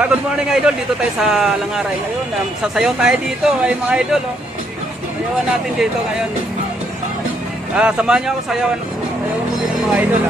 Good morning idol, dito tayo sa Langaray ngayon. Sasayaw tayo dito ay mga idol. Oh. Sayawan natin dito ngayon. Samahan niyo ako sayawan mo din mga idol.